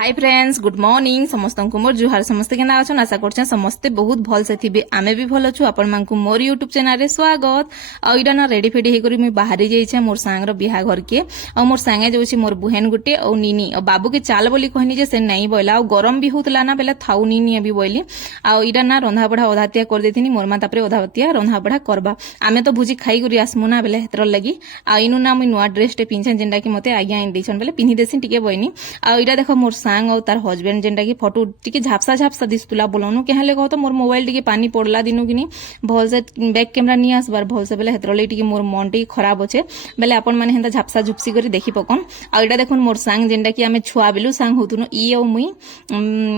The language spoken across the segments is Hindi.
हाय फ्रेंड्स गुड मॉर्निंग समस्त को मोर जुहार समस्ते केना अछन आशा करछन समस्ते बहुत भल से थिबे आमे भी भल अछु आपण मानकु मोर यूट्यूब चैनल रे स्वागत आ इडा ना रेडी फेडी हे करी मी बाहरी जाइछे मोर सांग रो बिहा घर के आ मोर सांगे जोछि मोर बुहेन गुटे आ नीनी आ बाबू के चाल बोली कहनी जे से नहीं बोला आ गरम भी होतला ना बेले थाउ नीनी अभी बोली आ इडा ना रंधा बढा ओधातिया कर देथिनी मोर मा तापरे ओधातिया रंधा बढा करबा आमे तो भुजी खाई करी आसमु ना बेले हेतर लगी आ इनु ना मी नुआ ड्रेस टे पिनछन जेंडा कि मते आज्ञा इन देछन बेले पिन्ही देसिन टिके बइनी आ इडा देखो मोर सांग और तार हस्बैंड जेनटा कि फोटो टिके झापसा झापसा दिसतुला बोलनु के हाले कहो तो मोर मोबाइल टिके पानी पड़ला दिनु किनी भल से बैक कैमरा नि आसबार भल से बेले हेतरले टिके मोर मन टिके खराब होचे बेले आपण माने हेंता झापसा झुपसी करी देखि पकन आ इडा देखुन मोर सांग जेनटा कि आमे छुआ बेलु सांग होतुनु ई औ मुई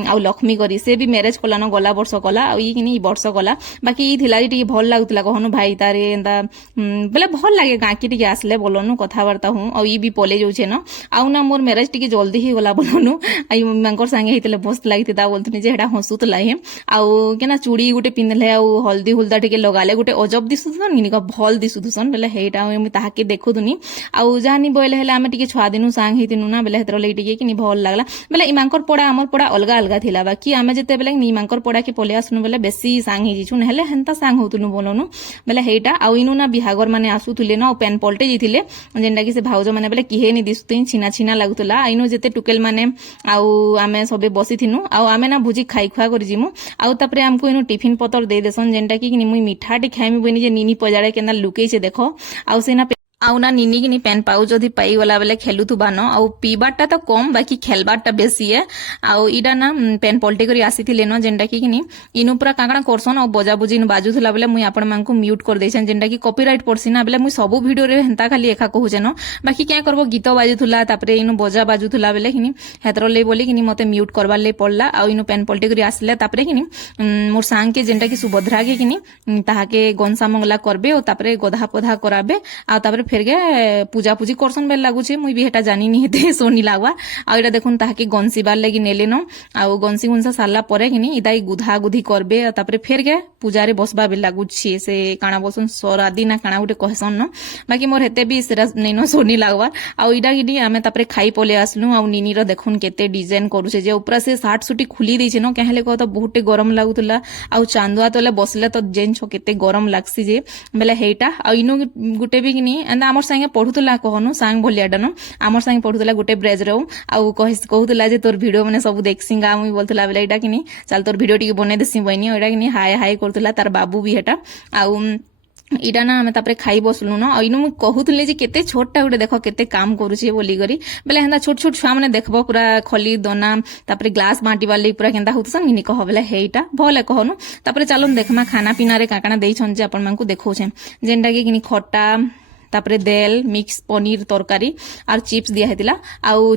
आ लक्ष्मी करी से भी मैरिज कला न गला वर्ष कला आ ई किनी ई वर्ष कला बाकी ई थिला टिके भल लागुतला कहनु भाई तारे एंता बेले भल लागे गाकी टिके आसले बोलनु कथा वार्ता हूं आ ई भी पले जाउछे न आउ ना मोर मैरिज टिके जल्दी ही गला बोलनु आई मांकर संगे हितले मस्त लागिता बोलथुनी जे हेडा हंसुतला हे आउ केना चूड़ी गुटे पिनले आउ हल्दी हुलदा टिके लगाले गुटे अजब दिसुथन निका भल दिसुथन बेले हेटा मी ताहाके देखुथुनी आउ जानी बोले हेले आमे टिके छुआ दिनु सांग हितिनु ना बेले हेतर ले टिके किनी भल लागला बेले ई मांकर पड़ा हमर पड़ा अलगा अलगा थिला बाकी आमे जते बेले नी मांकर पड़ा के पले आसनु बेले बेसी सांग हि जिछु नहेले हेंता सांग होतुनु बोलनु बेले हेटा आउ इनु ना बिहागर माने आसुथुले ना पेन पलटे जिथिले जेंडा कि से भाउज माने बेले किहे नि दिसुतिन छिना छिना लागुतला आइनु जते टुकेल माने आउ आमे सबे बसी थिनु आउ आमे ना भुजी खाई खुआ कर जिमु आउ तापरे हमको इनु टिफिन पतर दे देसन जेंटा कि मुई मिठा टी खाइमी बनी जे नीनी पजाड़े केना लुकेई छे देखो आउ सेना आउ ना नीनी किनी पेन पाउ जदि पाई गला बेले खेलु थु बानो आउ पीबाटा तो कम बाकी खेलबाटा बेसी है आउ इडा ना पेन पलटी करी आसीथिले न जेंटा कि किनी इनु पूरा काकड़ा करसन आउ बजा बुजी बाजू थला बेले मुई आपण मानकु म्यूट कर देछन जेंटा कि कॉपीराइट पड़सी ना बेले मुई सब वीडियो रे हेंता खाली एका कहूचे न बाकी क्या करबो गीत बाजू थला तापरे इनु बजा बाजू थला बेले किनी हेतर ले बोली किनी मते म्यूट करबार ले पड़ला आउ इनु पेन पलटी करी आसले तापरे किनी मोर सांग के जेंटा कि सुभद्रा के किनी ताहाके गनसा मंगला करबे और तापरे गधा पधा कराबे आ तापरे फेर गे पूजा पूजी करसन बेल लागुचे मुई भी हेटा जानी नि हेते सोनी लागवा आ एटा देखुन ताहाके गनसी बार लागि नेले न आ गनसी गुनसा सारला परे किनी इदाई गुधा गुधी करबे तापरे फेर गे पूजा रे बसबा बेल लागुची से काना बसन सरादी ना काना गुटे कहसन न बाकी मोर हेते भी सेरा नै न सोनी लागवा आ इडा गिडी आमे तापरे खाई पले आसलु आ नीनी रो देखुन केते डिजाइन करूचे जे ऊपर से साट सुटी खुली दैछे न कहले कह तो बहुते गरम लागुतला आ चांदुआ तले बसले तो जेन छ केते गरम लागसी जे बेले हेटा आ इनु गुटे भी किनी एंदा हमर संगे पढुतला कहनु सांग भलियाडा न हमर संगे पढुतला गुटे ब्रेज रो आउ कहूतला जे तोर वीडियो माने सब देखसिंगा मुई बोलतला बेले एटा किनी चल तोर वीडियो टिके बने देसी बइनी एटा किनी हाय हाय करतला तार बाबू भी हेटा आउ इडा ना हमें तापरे खाई बसलु न इनु मु कहूतले जे केते छोटटा गुटे देखो केते काम करूछे बोली करी बेले हेंदा छोट छोट छुआ माने देखबो पूरा खली दोना तापरे ग्लास बांटी वाली पूरा केंदा होतसन निनी कह बेले हेइटा भले कहनु तापरे चालन देखमा खाना पीना रे काकाना देइ छन जे अपन मानकु देखौछे जेंडा के किनी खट्टा तापरे देल मिक्स पनीर तरकारी और चिप्स दिया हेतिला आउ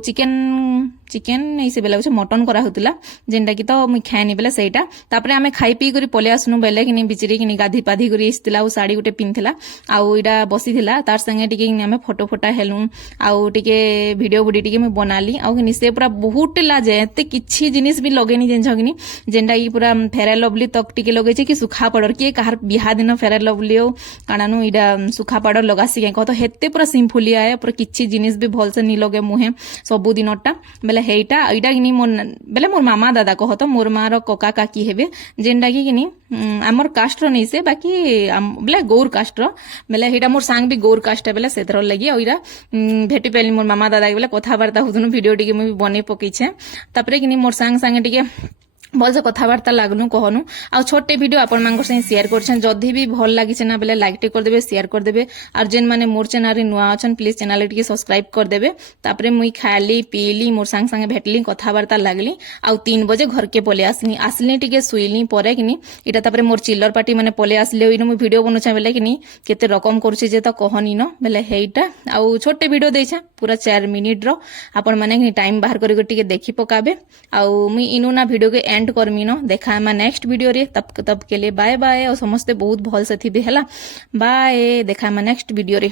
चिकेन नहीं से बेला मटन करा होतिला जेंटा कि तो मुई खाएनी बेले सेटा तापरे आमे खाई पी करी पले आसनु बेले किनी बिचरी किनी गाधी पाधी करी इस्तिला आउ साड़ी गुटे पिनथिला आउ इडा बसीथिला तार संगे टिके आमे फोटो फोटा हेलु आउ टिके वीडियो बुडी टिके मैं बनाली आउ किनी से पूरा बहुत ला जे एते किछि जिनिस भी लगेनी जेन छगिनी जेंटा कि पूरा फेयर लवली तक टिके लगे छे कि सुखा पाउडर के कहार बिहा दिन फेयर लवली ओ कानानु इडा सुखा पाउडर लगासी के कह तो हेते पूरा सिंपली आए पूरा किछि जिनिस भी भल से नी लगे मुहे सबु दिनटा बेले हेइटा एटा किनी मोर बेले मोर मामा दादा कह तो मोर मार कका काकी हेबे जेंडा कि किनी हमर कास्ट रो नहीं से बाकी बेले गौर कास्ट रो बेले हेटा मोर सांग भी गौर कास्ट बेले सेथर लगी ओइरा भेटी पेली मोर मामा दादा के बेले कथा वार्ता होतनु वीडियो टिके मैं बने पकीछे तापरे किनी मोर सांग संगे टिके भल से कथबार्ता लागनु कहनु आ छोटे वीडियो आपण मानकर से शेयर करछन जदी भी भल लागि ना बेले लाइक टे कर देबे शेयर कर देबे और जेन माने मोर चैनल रे नुआ अछन प्लीज चैनल टिके सब्सक्राइब कर देबे तापरे मुई खाली पीली मोर संग संगे भेटली कथबार्ता लागली आ 3 बजे घर के पले आसली टिके सुइली परे किनी इटा तापरे मोर चिल्लर पार्टी माने पले आसले ओइनो मुई वीडियो बनोछा बेले किनी केते रकम करछि जे त कहनी न बेले हेइटा आ छोटे वीडियो देछा पूरा 4 मिनिट रो आपण माने किनी टाइम बाहर करी टिके देखि पकाबे आ मुई इनु ना वीडियो के एंड करमी न देखा नेक्स्ट वीडियो रे तब के लिए बाय बाय और समस्ते बहुत भल से थी हला बाय देखा नेक्स्ट वीडियो रे।